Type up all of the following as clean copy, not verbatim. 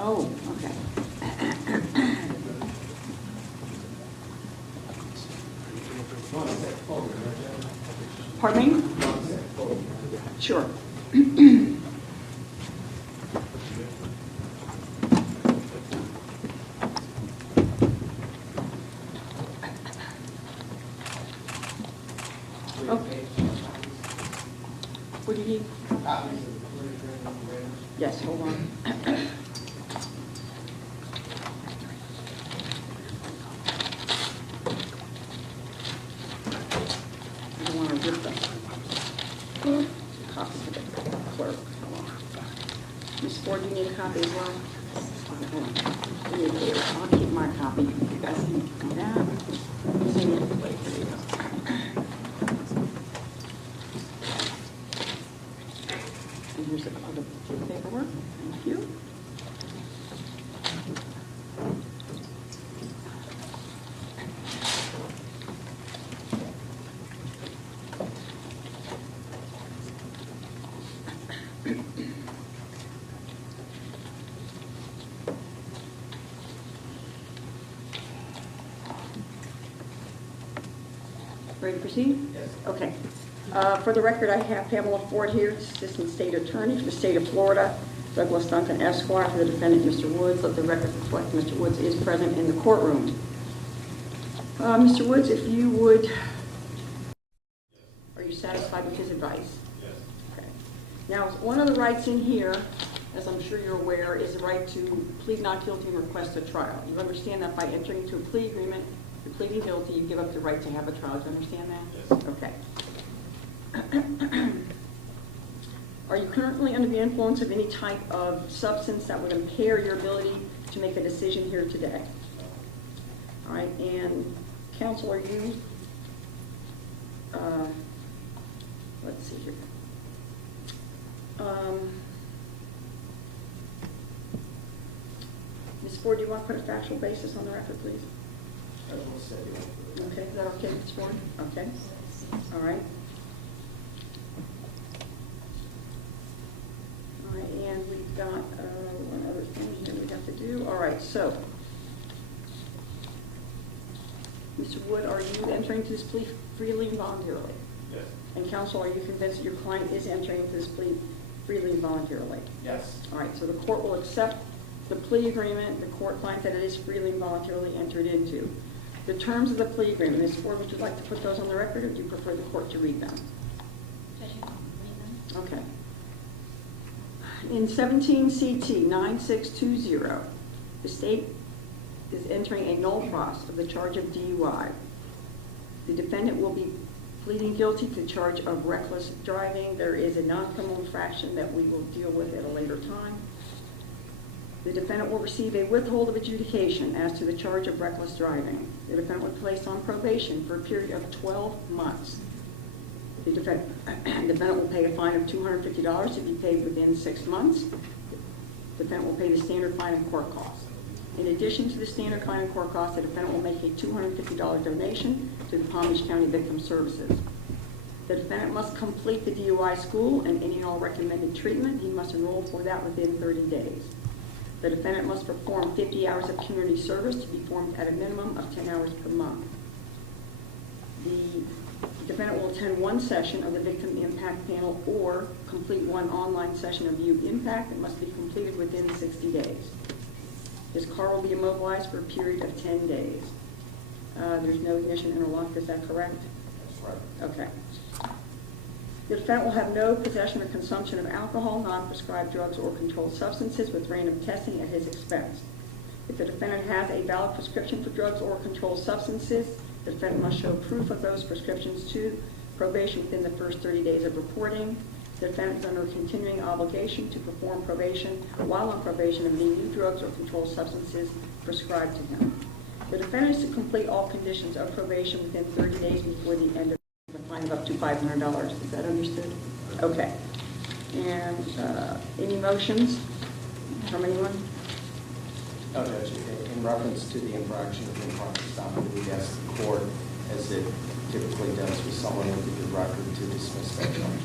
Oh, okay. Pardon me? Sure. Okay. What do you need? Yes, hold on. I don't want to rip them. Copy to the clerk. Hold on. Ms. Ford, do you need a copy as well? Hold on. Give me a paper. I'll keep my copy. You guys can come down. See it. Wait, there you go. And here's the other paperwork. Thank you. Ready to proceed? Yes. Okay. For the record, I have Pamela Ford here, Assistant State Attorney for the State of Florida, Douglas Duncan Esquire for the defendant, Mr. Woods. Let the record reflect Mr. Woods is present in the courtroom. Mr. Woods, if you would, are you satisfied with his advice? Yes. Okay. Now, one of the rights in here, as I'm sure you're aware, is the right to plead not guilty and request a trial. You understand that by entering into a plea agreement, you're pleading guilty, you give up the right to have a trial. Do you understand that? Yes. Okay. Are you currently under the influence of any type of substance that would impair your ability to make a decision here today? All right, and counsel, are you, let's see here. Ms. Ford, do you want to put a factual basis on the record, please? I will say it. Okay, is that okay, Ms. Ford? Okay, all right. All right, and we've got one other thing here we have to do. All right, so, Mr. Wood, are you entering into this plea freely and voluntarily? Yes. And counsel, are you convinced that your client is entering into this plea freely and voluntarily? Yes. All right, so the court will accept the plea agreement the court finds that it is freely and voluntarily entered into. The terms of the plea agreement, Ms. Ford, would you like to put those on the record, or do you prefer the court to read them? Okay. In 17 CT 9620, the state is entering a null pros of the charge of DUI. The defendant will be pleading guilty to the charge of reckless driving. There is a non-criminal infraction that we will deal with at a later time. The defendant will receive a withhold of adjudication as to the charge of reckless driving. The defendant will be placed on probation for a period of 12 months. The defendant will pay a fine of $250 to be paid within 6 months. The defendant will pay the standard fine and court costs. In addition to the standard fine and court costs, the defendant will make a $250 donation to the Palm Beach County Victim Services. The defendant must complete the DUI school and any and all recommended treatment. He must enroll for that within 30 days. The defendant must perform 50 hours of community service to be performed at a minimum of 10 hours per month. The defendant will attend one session of the Victim Impact Panel or complete one online session of View Impact that must be completed within 60 days. His car will be immobilized for a period of 10 days. There's no ignition interlock, is that correct? That's right. Okay. The defendant will have no possession or consumption of alcohol, non-prescribed drugs, or controlled substances with random testing at his expense. If the defendant has a valid prescription for drugs or controlled substances, the defendant must show proof of those prescriptions to probation within the first 30 days of reporting. The defendant is under a continuing obligation to perform probation while on probation of any new drugs or controlled substances prescribed to him. The defendant is to complete all conditions of probation within 30 days before the end of a fine of up to $500. Is that understood? Okay. And any motions from anyone? No, Judge, in reference to the infraction of improper stop, we ask the court, as it typically does with someone with a good record, to dismiss that charge.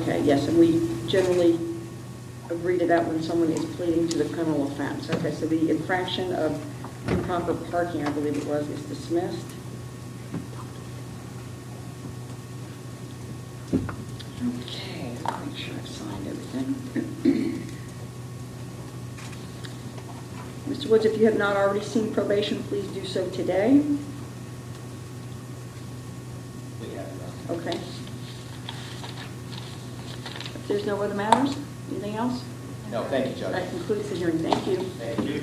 Okay, yes, and we generally agree to that when someone is pleading to the criminal offense. Okay, so the infraction of improper parking, I believe it was, is dismissed. Okay, let's make sure I've signed everything. Mr. Woods, if you have not already seen probation, please do so today. We have that. Okay. If there's no other matters, anything else? No, thank you, Judge. That concludes the hearing. Thank you. Thank you.